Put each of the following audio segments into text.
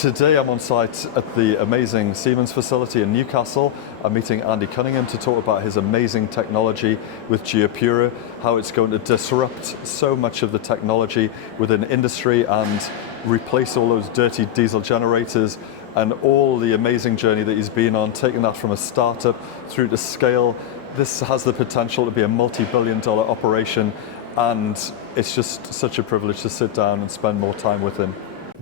Today I'm on site at the amazing Siemens facility in Newcastle. I'm meeting Andy Cunningham to talk about his amazing technology with GeoPura, how it's going to disrupt so much of the technology within industry and replace all those dirty diesel generators, and all the amazing journey that he's been on, taking that from a startup through to scale. This has the potential to be a multi-billion-dollar operation, and it's just such a privilege to sit down and spend more time with him.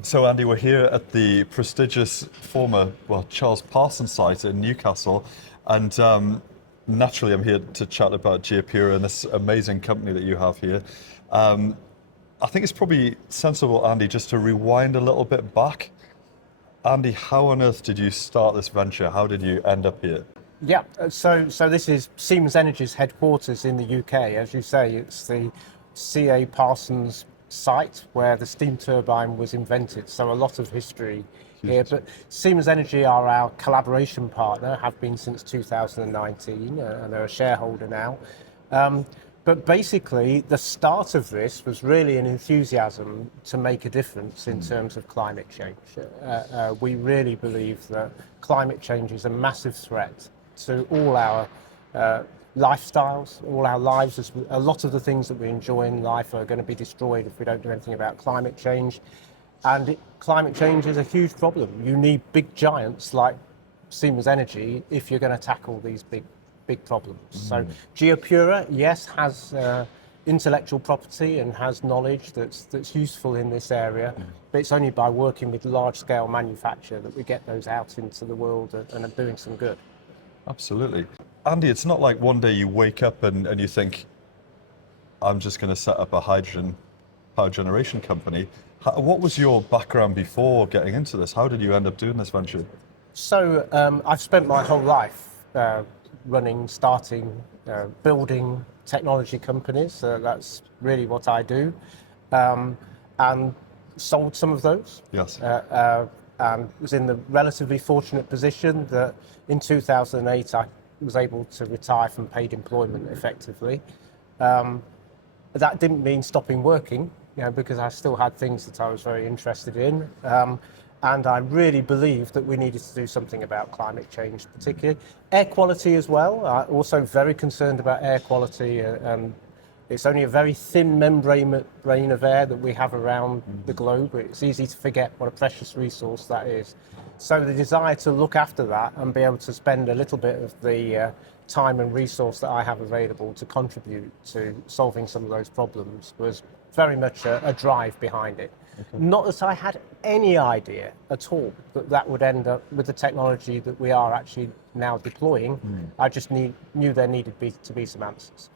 So Andy, we're here at the prestigious former, Charles Parsons site in Newcastle, and naturally I'm here to chat about GeoPura and this amazing company that you have here. I think it's probably sensible, Andy, just to rewind a little bit back. Andy, how on earth did you start this venture? How did you end up here? Yeah, so this is Siemens Energy's headquarters in the UK. As you say, it's the CA Parsons site where the steam turbine was invented, so a lot of history here. But Siemens Energy are our collaboration partner, have been since 2019, and they're a shareholder now. But basically, the start of this was really an enthusiasm to make a difference in terms of climate change. We really believe that climate change is a massive threat to all our lifestyles, all our lives. A lot of the things that we enjoy in life are going to be destroyed if we don't do anything about climate change. And climate change is a huge problem. You need big giants like Siemens Energy if you're going to tackle these big problems. So GeoPura, yes, has intellectual property and has knowledge that's useful in this area, but it's only by working with large-scale manufacture that we get those out into the world and are doing some good. Absolutely. Andy, it's not like one day you wake up and you think, I'm just going to set up a hydrogen power generation company. What was your background before getting into this? How did you end up doing this venture? So I've spent my whole life building technology companies. That's really what I do. And sold some of those. Yes. And was in the relatively fortunate position that in 2008 I was able to retire from paid employment effectively. That didn't mean stopping working, because I still had things that I was very interested in. And I really believed that we needed to do something about climate change, particularly air quality as well. I'm also very concerned about air quality. It's only a very thin membrane of air that we have around the globe. It's easy to forget what a precious resource that is. So the desire to look after that and be able to spend a little bit of the time and resource that I have available to contribute to solving some of those problems was very much a drive behind it. Okay. Not that I had any idea at all that would end up with the technology that we are actually now deploying. I just knew there needed to be some answers.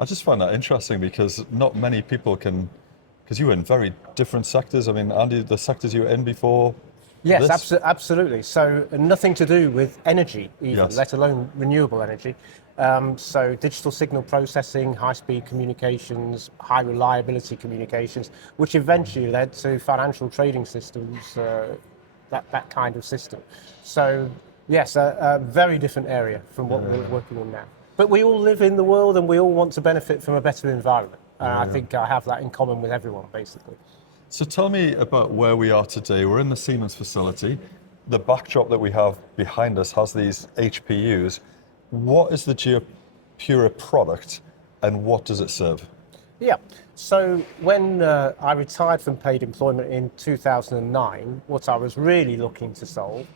I just find that interesting because not many people can, because you were in very different sectors. I mean, Andy, the sectors you were in before. Yes, absolutely. So nothing to do with energy even, yes, let alone renewable energy. So digital signal processing, high-speed communications, high reliability communications, which eventually led to financial trading systems, that kind of system. So yes, a very different area from what we're working in now. But we all live in the world and we all want to benefit from a better environment. I think I have that in common with everyone, basically. So tell me about where we are today. We're in the Siemens facility. The backdrop that we have behind us has these HPUs. What is the GeoPura product and what does it serve? Yeah, so when I retired from paid employment in 2009, what I was really looking to solve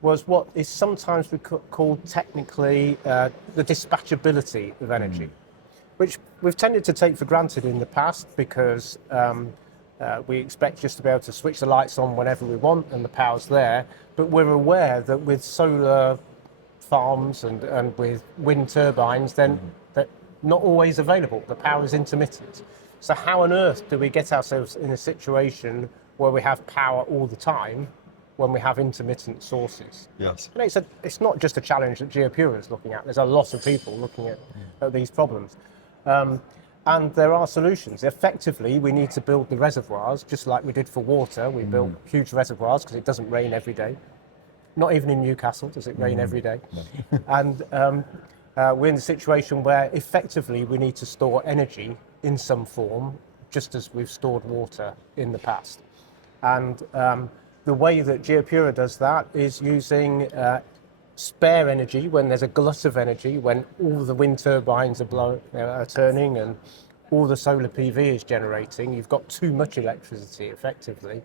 was what is sometimes called technically the dispatchability of energy, which we've tended to take for granted in the past because we expect just to be able to switch the lights on whenever we want and the power's there. But we're aware that with solar farms and with wind turbines, then they're not always available. The power is intermittent. So how on earth do we get ourselves in a situation where we have power all the time when we have intermittent sources? Yes. And it's not just a challenge that GeoPura is looking at. There's a lot of people looking at these problems. And there are solutions. Effectively, we need to build the reservoirs, just like we did for water. We built huge reservoirs because it doesn't rain every day. Not even in Newcastle does it rain every day. No. And we're in a situation where effectively we need to store energy in some form, just as we've stored water in the past. And the way that GeoPura does that is using spare energy when there's a glut of energy, when all the wind turbines are turning and all the solar PV is generating. You've got too much electricity effectively.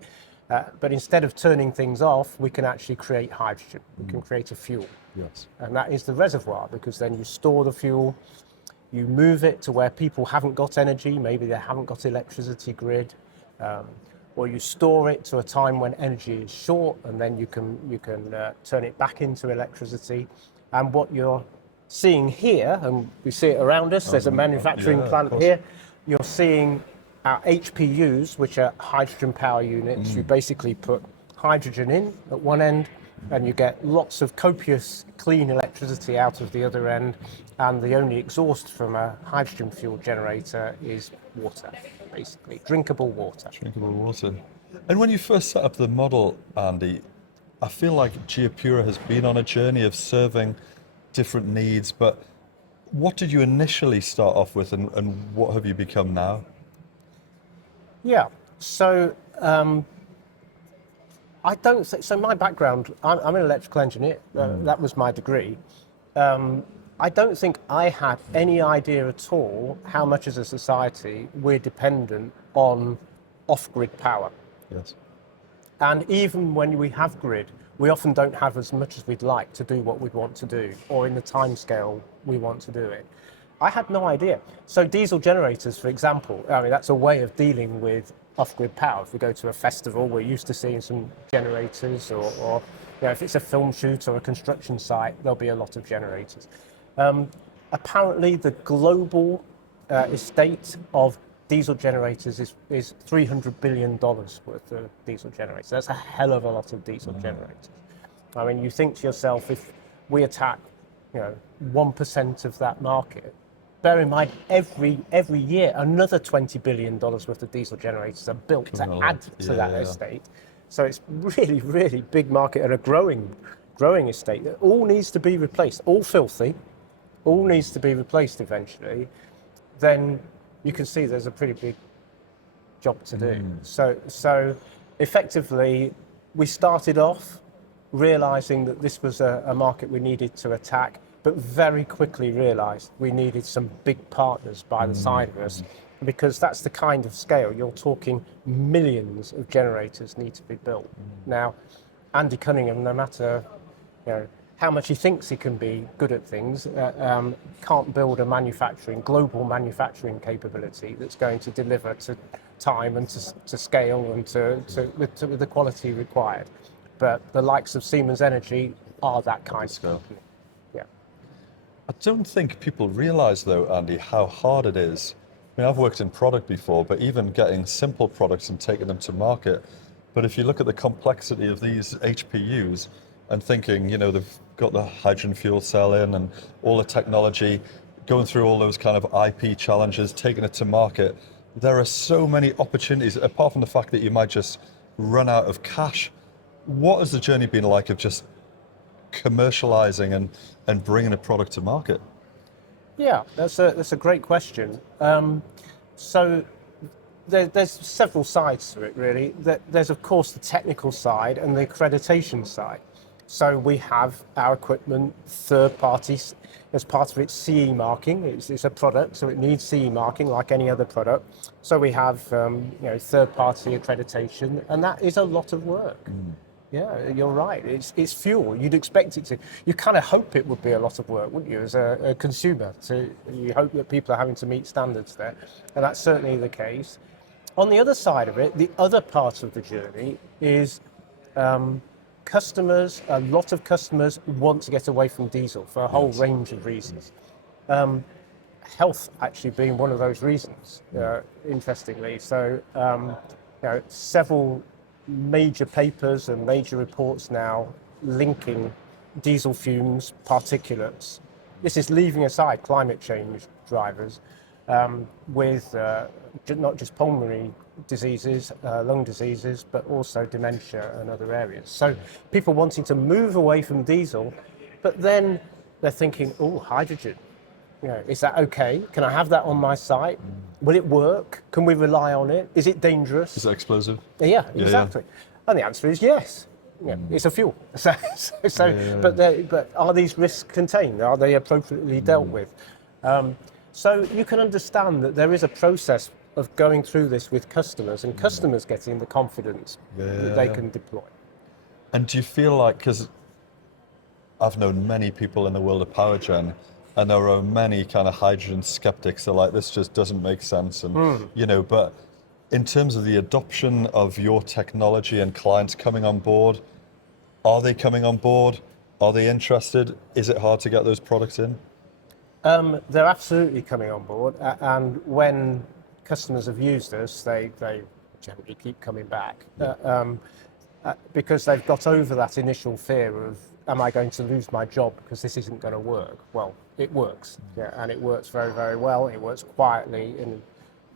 But instead of turning things off, we can actually create hydrogen. We can create a fuel. Yes. And that is the reservoir, because then you store the fuel, you move it to where people haven't got energy, maybe they haven't got electricity grid, or you store it to a time when energy is short, and then you can turn it back into electricity. And what you're seeing here, and we see it around us, there's a manufacturing plant here, you're seeing our HPUs, which are hydrogen power units. You basically put hydrogen in at one end, and you get lots of copious clean electricity out of the other end, and the only exhaust from a hydrogen fuel generator is water, basically, drinkable water. Drinkable water. And when you first set up the model, Andy, I feel like GeoPura has been on a journey of serving different needs, but what did you initially start off with, and what have you become now? Yeah, so I don't think, so my background, I'm an electrical engineer, that was my degree. I don't think I had any idea at all how much as a society we're dependent on off-grid power. Yes. And even when we have grid, we often don't have as much as we'd like to do what we'd want to do, or in the time scale we want to do it. I had no idea. So diesel generators, for example, I mean, that's a way of dealing with off-grid power. If we go to a festival, we're used to seeing some generators, or if it's a film shoot or a construction site, there'll be a lot of generators. Apparently, the global estate of diesel generators is $300 billion worth of diesel generators. That's a hell of a lot of diesel generators. I mean, you think to yourself, if we attack 1% of that market, bear in mind, every year, another $20 billion worth of diesel generators are built to add to that estate. So it's really, really big market, and a growing estate that all needs to be replaced, all filthy, all needs to be replaced eventually. Then you can see there's a pretty big job to do. So effectively, we started off realizing that this was a market we needed to attack, but very quickly realized we needed some big partners by the side of us, because that's the kind of scale. You're talking millions of generators need to be built. Now, Andy Cunningham, no matter how much he thinks he can be good at things, can't build a global manufacturing capability that's going to deliver to time and to scale and with the quality required. But the likes of Siemens Energy are that kind of company. Yeah. I don't think people realize, though, Andy, how hard it is. I mean, I've worked in product before, but even getting simple products and taking them to market. But if you look at the complexity of these HPUs and thinking, they've got the hydrogen fuel cell in and all the technology, going through all those kind of IP challenges, taking it to market, there are so many opportunities, apart from the fact that you might just run out of cash. What has the journey been like of just commercializing and bringing a product to market? Yeah, that's a great question. So there's several sides to it, really. There's, of course, the technical side and the accreditation side. So we have our equipment, third parties, as part of its CE marking. It's a product, so it needs CE marking like any other product. So we have third party accreditation, and that is a lot of work. Yeah, you're right. It's fuel. You'd expect it to. You kind of hope it would be a lot of work, wouldn't you, as a consumer? You hope that people are having to meet standards there, and that's certainly the case. On the other side of it, the other part of the journey is customers. A lot of customers want to get away from diesel for a whole range of reasons. Health actually being one of those reasons, interestingly. So, several major papers and major reports now linking diesel fumes, particulates. This is leaving aside climate change drivers with not just pulmonary diseases, lung diseases, but also dementia and other areas. So people wanting to move away from diesel, but then they're thinking, oh, hydrogen. Is that okay? Can I have that on my site? Will it work? Can we rely on it? Is it dangerous? Is it explosive? Yeah, exactly. And the answer is yes. Yeah, it's a fuel. But are these risks contained? Are they appropriately dealt with? So you can understand that there is a process of going through this with customers, and customers getting the confidence that they can deploy. And do you feel like, because I've known many people in the world of power gen, and there are many kind of hydrogen skeptics that are like, this just doesn't make sense. And, but in terms of the adoption of your technology and clients coming on board, are they coming on board? Are they interested? Is it hard to get those products in? They're absolutely coming on board. And when customers have used us, they generally keep coming back. Because they've got over that initial fear of, am I going to lose my job because this isn't going to work? Well, it works, and it works very, very well. It works quietly and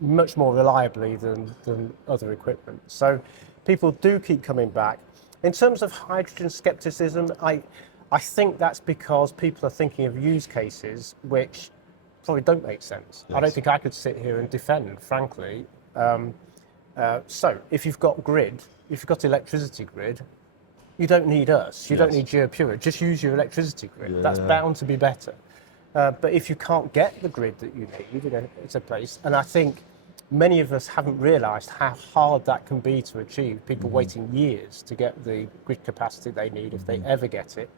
much more reliably than other equipment. So people do keep coming back. In terms of hydrogen skepticism, I think that's because people are thinking of use cases which probably don't make sense. Yes. I don't think I could sit here and defend, frankly. So if you've got grid, if you've got electricity grid, you don't need us. You don't need GeoPura. Just use your electricity grid. That's bound to be better. But if you can't get the grid that you need, it's a place. And I think many of us haven't realised how hard that can be to achieve. People waiting years to get the grid capacity they need, if they ever get it.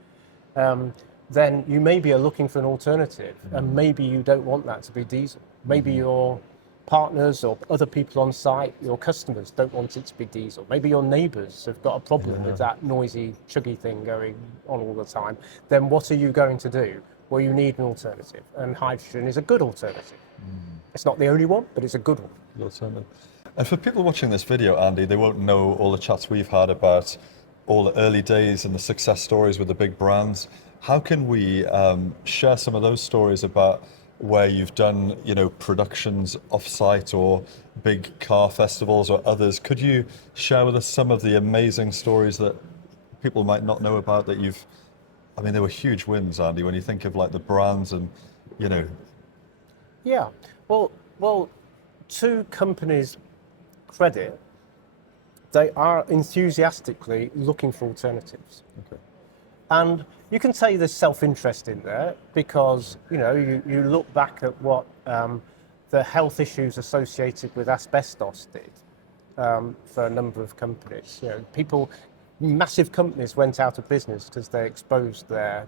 Then you maybe are looking for an alternative, and maybe you don't want that to be diesel. Maybe your partners or other people on site, your customers, don't want it to be diesel. Maybe your neighbours have got a problem with that noisy, chuggy thing going on all the time. Then what are you going to do? Well, you need an alternative, and hydrogen is a good alternative. It's not the only one, but it's a good one. And for people watching this video, Andy, they won't know all the chats we've had about all the early days and the success stories with the big brands. How can we share some of those stories about where you've done, productions off-site or big car festivals or others? Could you share with us some of the amazing stories that people might not know about that you've, they were huge wins, Andy, when you think of like the brands and, Yeah, well, to companies' credit, they are enthusiastically looking for alternatives. Okay. And you can say there's self-interest in there because, you look back at what the health issues associated with asbestos did for a number of companies. Massive companies went out of business because they exposed their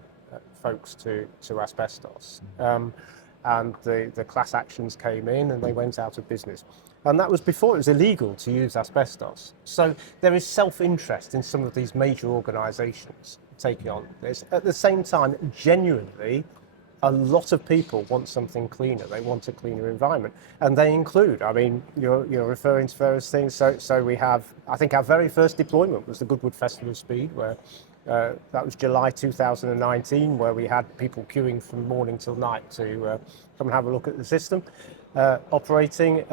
folks to asbestos. And the class actions came in and they went out of business. And that was before it was illegal to use asbestos. So there is self-interest in some of these major organisations taking on this. At the same time, genuinely, a lot of people want something cleaner. They want a cleaner environment. And they include, you're referring to various things. So we have, I think our very first deployment was the Goodwood Festival of Speed, where that was July 2019, where we had people queuing from morning till night to come and have a look at the system operating.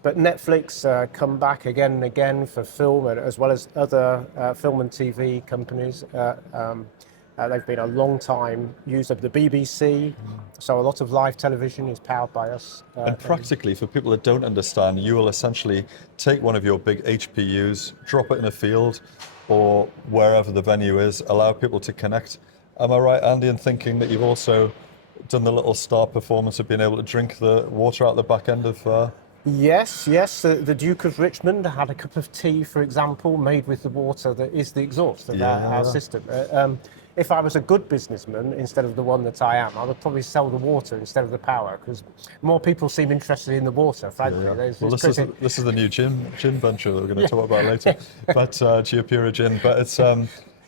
But Netflix come back again and again for film, as well as other film and TV companies. They've been a long time user of the BBC, so a lot of live television is powered by us. And practically, for people that don't understand, you will essentially take one of your big HPUs, drop it in a field, or wherever the venue is, allow people to connect. Am I right, Andy, in thinking that you've also done the little star performance of being able to drink the water out the back end of... Yes. The Duke of Richmond had a cup of tea, for example, made with the water that is the exhaust of our system. If I was a good businessman, instead of the one that I am, I would probably sell the water instead of the power, because more people seem interested in the water, frankly. Well, this is the new gin venture that we're going to talk about later, but GeoPura gin. But it's...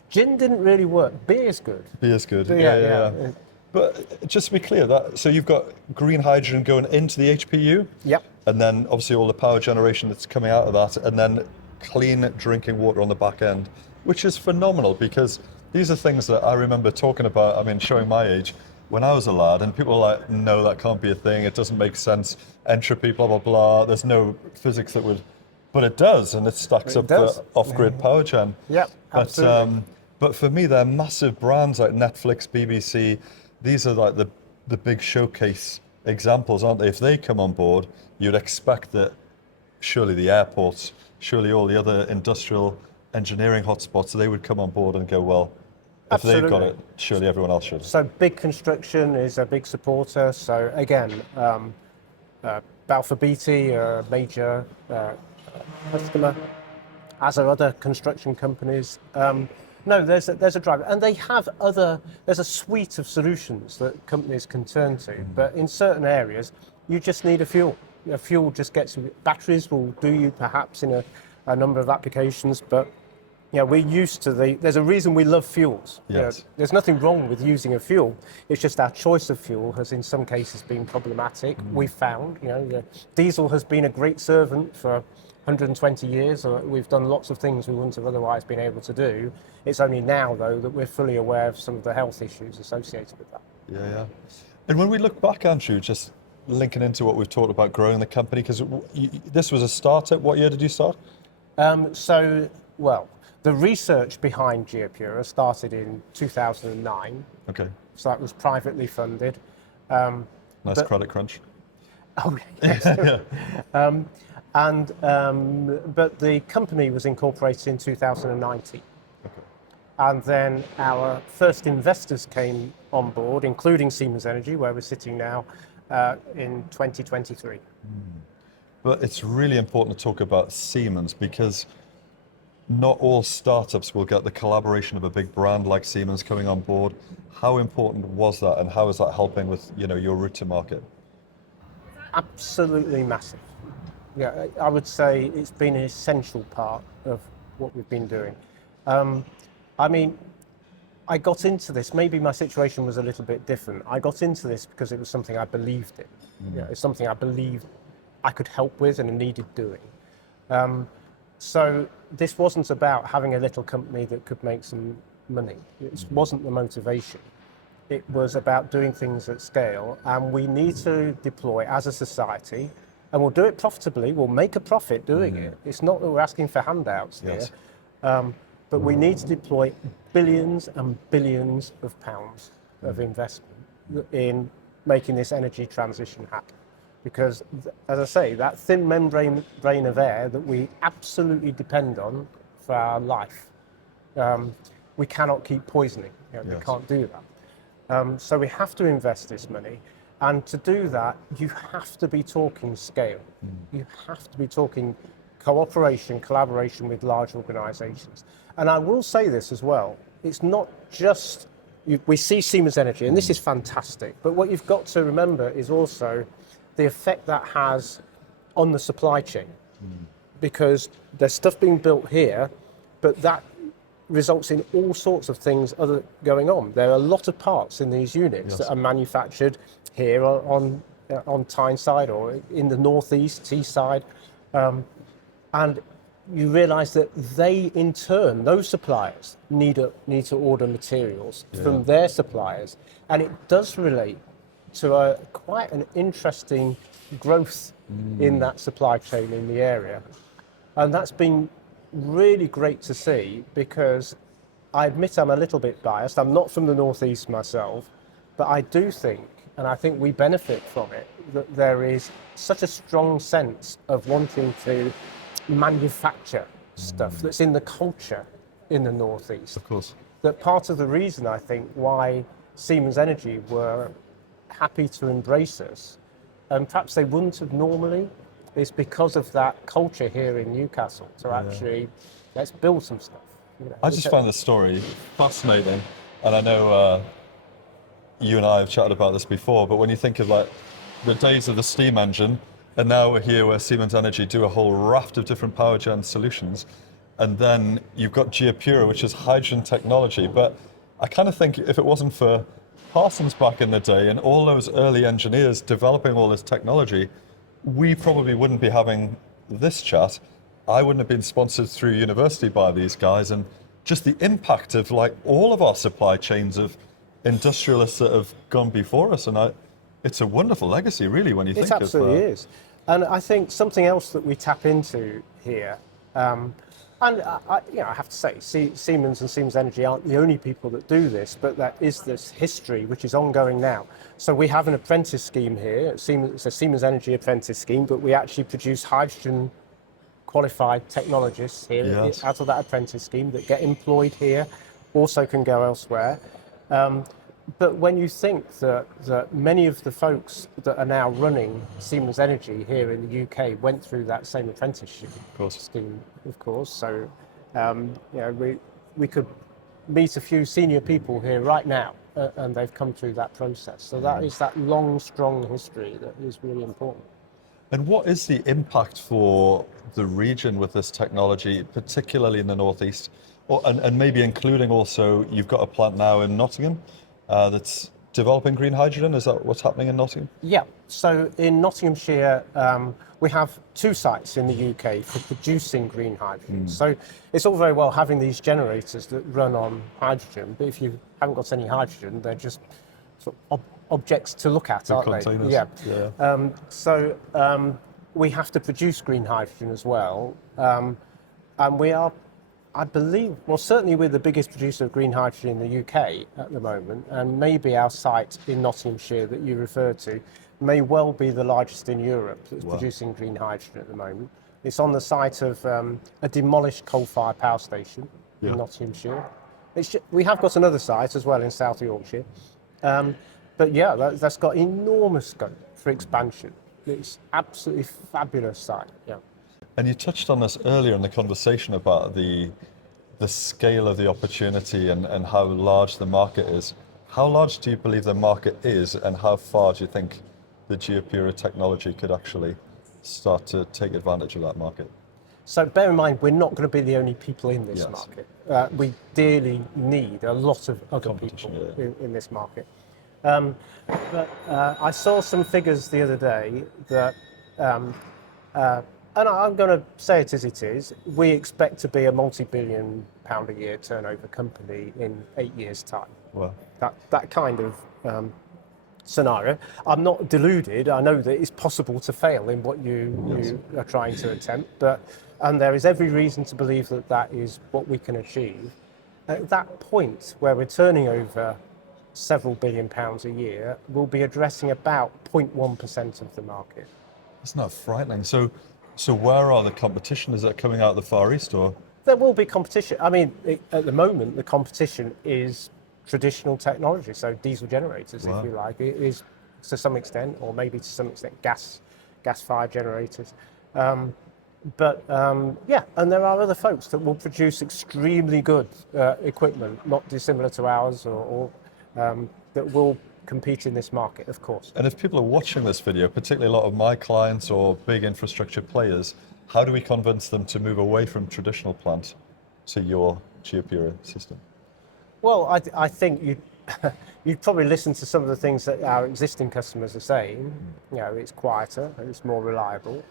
Gin didn't really work. Beer's good. Beer's good, yeah. But just to be clear, so you've got green hydrogen going into the HPU? Yep. And then obviously all the power generation that's coming out of that, and then clean drinking water on the back end, which is phenomenal, because these are things that I remember talking about, showing my age, when I was a lad, and people were like, no, that can't be a thing, it doesn't make sense, entropy, blah, blah, blah, there's no physics that would, but it does, and it stacks up for off-grid power gen. Yeah, absolutely. But for me, they're massive brands like Netflix, BBC, these are like the big showcase examples, aren't they? If they come on board, you'd expect that surely the airports, surely all the other industrial engineering hotspots, so they would come on board and go, well, if they've got it, surely everyone else should. So big construction is a big supporter. So again, Balfour Beatty, a major customer, as are other construction companies. No, there's a drive, and they have there's a suite of solutions that companies can turn to, but in certain areas, you just need a fuel. A fuel just gets, batteries will do you perhaps in a number of applications, but we're used to there's a reason we love fuels. Yes. There's nothing wrong with using a fuel. It's just our choice of fuel has in some cases been problematic. We've found, diesel has been a great servant for 120 years. We've done lots of things we wouldn't have otherwise been able to do. It's only now, though, that we're fully aware of some of the health issues associated with that. Yeah. And when we look back, Andrew, just linking into what we've talked about growing the company, because this was a startup. What year did you start? The research behind GeoPura started in 2009. Okay. So that was privately funded. Nice credit crunch. Oh, yes. But the company was incorporated in 2019. Okay. And then our first investors came on board, including Siemens Energy, where we're sitting now, in 2023. But it's really important to talk about Siemens, because not all startups will get the collaboration of a big brand like Siemens coming on board. How important was that, and how is that helping with your route to market? Absolutely massive. Yeah, I would say it's been an essential part of what we've been doing. I got into this, maybe my situation was a little bit different. I got into this because it was something I believed in. It's something I believed I could help with and needed doing. So this wasn't about having a little company that could make some money. It wasn't the motivation. It was about doing things at scale, and we need to deploy as a society, and we'll do it profitably. We'll make a profit doing it. It's not that we're asking for handouts here, but we need to deploy billions and billions of pounds of investment in making this energy transition happen. Because, as I say, that thin membrane of air that we absolutely depend on for our life, we cannot keep poisoning. We can't do that. So we have to invest this money. And to do that, you have to be talking scale. You have to be talking cooperation, collaboration with large organisations. And I will say this as well, it's not just, we see Siemens Energy, and this is fantastic, but what you've got to remember is also the effect that has on the supply chain, because there's stuff being built here, but that results in all sorts of things other going on. There are a lot of parts in these units that are manufactured here on Tyneside or in the northeast, Teesside, and you realise that they, in turn, those suppliers need to order materials from their suppliers, and it does relate to quite an interesting growth in that supply chain in the area. And that's been really great to see, because I admit I'm a little bit biased. I'm not from the northeast myself, but I do think, and I think we benefit from it, that there is such a strong sense of wanting to manufacture stuff that's in the culture in the northeast. Of course. That part of the reason, I think, why Siemens Energy were happy to embrace us, and perhaps they wouldn't have normally, is because of that culture here in Newcastle to actually, let's build some stuff. I just find this story fascinating, and I know you and I have chatted about this before, but when you think of like the days of the steam engine, and now we're here where Siemens Energy do a whole raft of different power gen solutions, and then you've got GeoPura, which is hydrogen technology. But I kind of think if it wasn't for Parsons back in the day and all those early engineers developing all this technology, we probably wouldn't be having this chat. I wouldn't have been sponsored through university by these guys, and just the impact of like all of our supply chains of industrialists that have gone before us, and it's a wonderful legacy, really, when you think of it. It absolutely is. And I think something else that we tap into here, and I have to say, Siemens and Siemens Energy aren't the only people that do this, but that is this history which is ongoing now. So we have an apprentice scheme here. It's a Siemens Energy apprentice scheme, but we actually produce hydrogen qualified technologists here Yes. out of that apprentice scheme that get employed here, also can go elsewhere. But when you think that many of the folks that are now running Siemens Energy here in the UK went through that same apprenticeship scheme, of course. So, we could meet a few senior people here right now, and they've come through that process. So that is that long, strong history that is really important. And what is the impact for the region with this technology, particularly in the northeast, and maybe including also, you've got a plant now in Nottingham that's developing green hydrogen. Is that what's happening in Nottingham? Yeah, so in Nottinghamshire, we have 2 sites in the UK for producing green hydrogen. So it's all very well having these generators that run on hydrogen, but if you haven't got any hydrogen, they're just sort of objects to look at, aren't Containers. they? Yeah. So we have to produce green hydrogen as well, and we are, I believe, well, certainly we're the biggest producer of green hydrogen in the UK at the moment, and maybe our site in Nottinghamshire that you referred to may well be the largest in Europe that's producing green hydrogen at the moment. It's on the site of a demolished coal-fired power station in Nottinghamshire. We have got another site as well in South Yorkshire, but yeah, that's got enormous scope for expansion. It's absolutely fabulous site. Yeah. And you touched on this earlier in the conversation about the scale of the opportunity and how large the market is. How large do you believe the market is, and how far do you think the GeoPura technology could actually start to take advantage of that market? So bear in mind, we're not going to be the only people in this market. We dearly need a lot of other people in this market. But I saw some figures the other day that, and I'm going to say it as it is, we expect to be a multi-billion pound a year turnover company in 8 years' time. Wow. That kind of scenario. I'm not deluded. I know that it's possible to fail in what you are trying to attempt, and there is every reason to believe that that is what we can achieve. At that point where we're turning over several billion pounds a year, we'll be addressing about 0.1% of the market. Isn't that frightening? So where are the competition? Is that coming out of the Far East, or? There will be competition. I mean, at the moment, the competition is traditional technology, so diesel generators, if you like. It is to some extent, or maybe to some extent, gas-fired generators. But and there are other folks that will produce extremely good equipment, not dissimilar to ours, or that will compete in this market, of course. And if people are watching this video, particularly a lot of my clients or big infrastructure players, how do we convince them to move away from traditional plant to your GeoPura system? Well, I think you'd probably listen to some of the things that our existing customers are saying. You know, it's quieter, it's more reliable,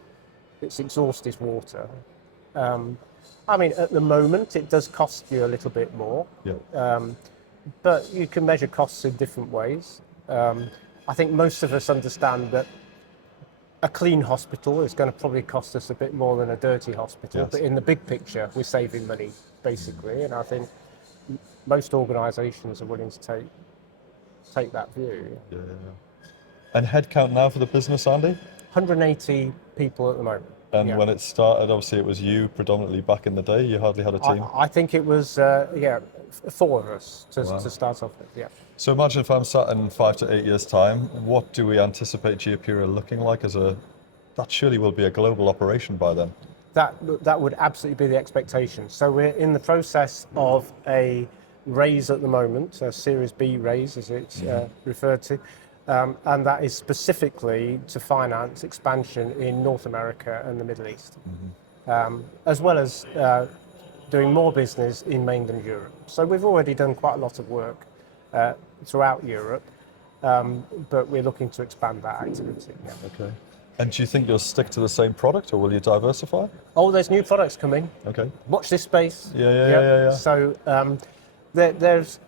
its exhaust is water. I mean, at the moment, it does cost you a little bit more, but you can measure costs in different ways. I think most of us understand that a clean hospital is going to probably cost us a bit more than a dirty hospital, but in the big picture, we're saving money, basically, and I think most organisations are willing to take that view. And headcount now for the business, Andy? 180 people at the moment. And when it started, obviously it was you predominantly back in the day. You hardly had a team. I think it was 4 of us to start off with. Yeah. So imagine if I'm sat in 5 to 8 years' time, what do we anticipate GeoPura looking like that surely will be a global operation by then? That would absolutely be the expectation. So we're in the process of a raise at the moment, a Series B raise as it's referred to, and that is specifically to finance expansion in North America and the Middle East, as well as doing more business in mainland Europe. So we've already done quite a lot of work throughout Europe, but we're looking to expand that activity. Yeah. Okay. And do you think you'll stick to the same product, or will you diversify? Oh, there's new products coming. Okay. Watch this space. Yeah. So there's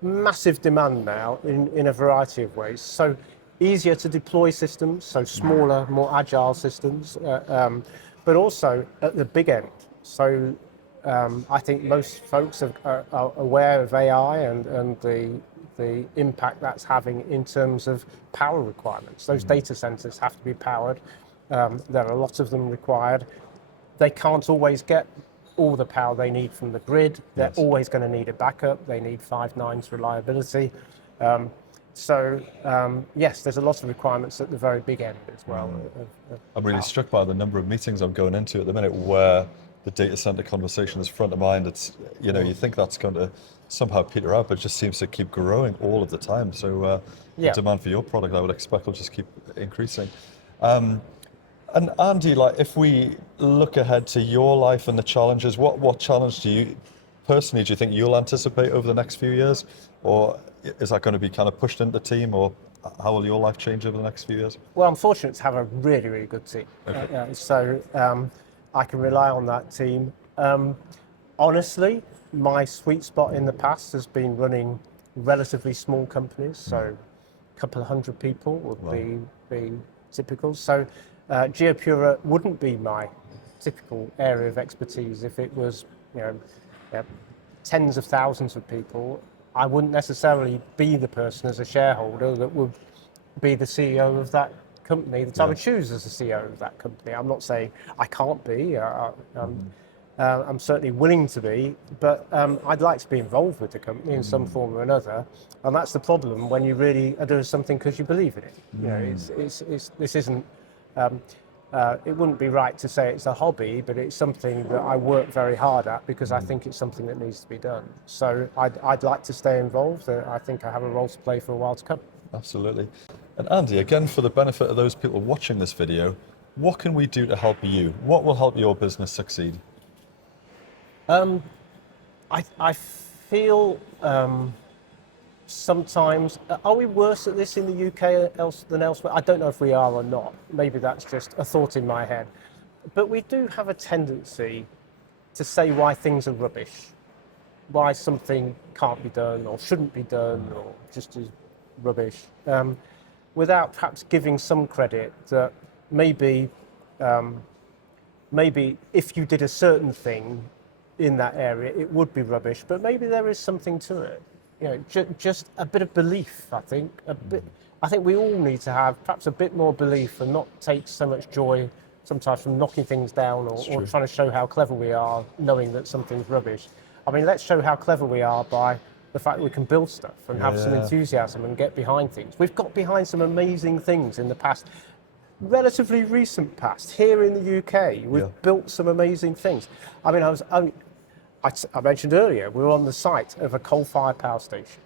massive demand now in a variety of ways. So easier to deploy systems, so smaller, more agile systems, but also at the big end. So I think most folks are aware of AI and the impact that's having in terms of power requirements. Those data centers have to be powered. There are a lot of them required. They can't always get all the power they need from the grid. They're Yes. always going to need a backup. They need 5 nines reliability. Yes, there's a lot of requirements at the very big end as well. I'm really struck by the number of meetings I'm going into at the minute where the data center conversation is front of mind. It's, you think that's going to somehow peter out, but it just seems to keep growing all of the time. So the demand for your product, I would expect, will just keep increasing. And Andy, like, if we look ahead to your life and the challenges, what challenge do you think you'll anticipate over the next few years? Or is that going to be kind of pushed into the team, or how will your life change over the next few years? Well, I'm fortunate to have a really, really good team. Okay. So I can rely on that team. Honestly, my sweet spot in the past has been running relatively small companies. So a couple of hundred people would be typical. So GeoPura wouldn't be my typical area of expertise. If it was, tens of thousands of people, I wouldn't necessarily be the person as a shareholder that would be the CEO of that company that I would choose as the CEO of that company. I'm not saying I can't be. I'm certainly willing to be, but I'd like to be involved with the company in some form or another. And that's the problem when you really are doing something because you believe in it. This isn't. It wouldn't be right to say it's a hobby, but it's something that I work very hard at because I think it's something that needs to be done. So I'd like to stay involved. I think I have a role to play for a while to come. Absolutely. And Andy, again, for the benefit of those people watching this video, what can we do to help you? What will help your business succeed? I feel sometimes, are we worse at this in the UK than elsewhere? I don't know if we are or not. Maybe that's just a thought in my head. But we do have a tendency to say why things are rubbish, why something can't be done or shouldn't be done or just is rubbish, without perhaps giving some credit that maybe if you did a certain thing in that area, it would be rubbish, but maybe there is something to it. Just a bit of belief, I think. I think we all need to have perhaps a bit more belief and not take so much joy sometimes from knocking things down or trying to show how clever we are, knowing that something's rubbish. I mean, let's show how clever we are by the fact that we can build stuff and have some enthusiasm and get behind things. We've got behind some amazing things in the past, relatively recent past. Here in the UK, we've built some amazing things. I mean, I mentioned earlier, we were on the site of a coal-fired power station.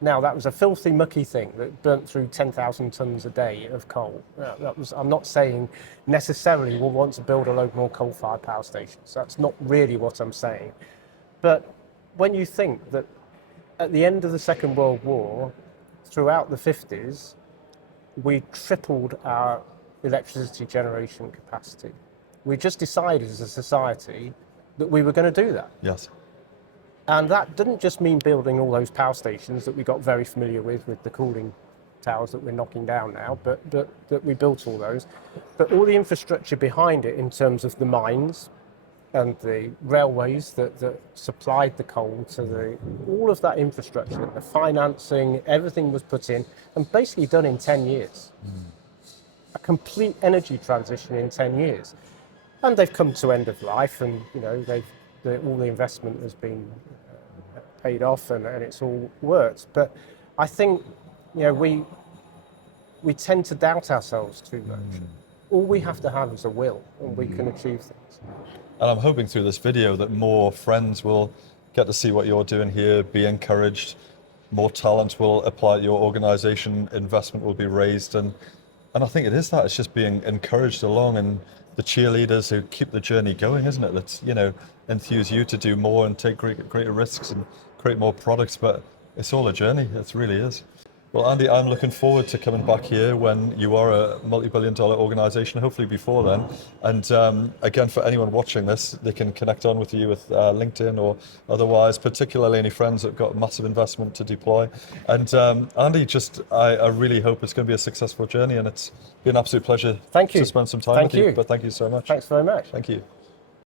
Now, that was a filthy, mucky thing that burnt through 10,000 tonnes a day of coal. I'm not saying necessarily we'll want to build a load more coal-fired power stations. That's not really what I'm saying. But when you think that at the end of the Second World War, throughout the 50s, we tripled our electricity generation capacity. We just decided as a society that we were going to do that. Yes. And that didn't just mean building all those power stations that we got very familiar with the cooling towers that we're knocking down now, but that we built all those. But all the infrastructure behind it in terms of the mines and the railways that supplied the coal to all of that infrastructure, the financing, everything was put in and basically done in 10 years. A complete energy transition in 10 years. And they've come to end of life, and all the investment has been paid off, and it's all worked. But I think we tend to doubt ourselves too much. All we have to have is a will, and we can achieve things. And I'm hoping through this video that more friends will get to see what you're doing here, be encouraged, more talent will apply to your organisation, investment will be raised, and I think it is that. It's just being encouraged along, and the cheerleaders who keep the journey going, isn't it? That's enthuse you to do more and take greater risks and create more products. But it's all a journey. It really is. Well, Andy, I'm looking forward to coming back here when you are a multi-billion-dollar organisation, hopefully before then. And again, for anyone watching this, they can connect on with you with LinkedIn or otherwise, particularly any friends that have got massive investment to deploy. And Andy, I really hope it's going to be a successful journey, and it's been an absolute pleasure Thank you. to spend some time with you. You. But thank you so much. Thanks very much. Thank you.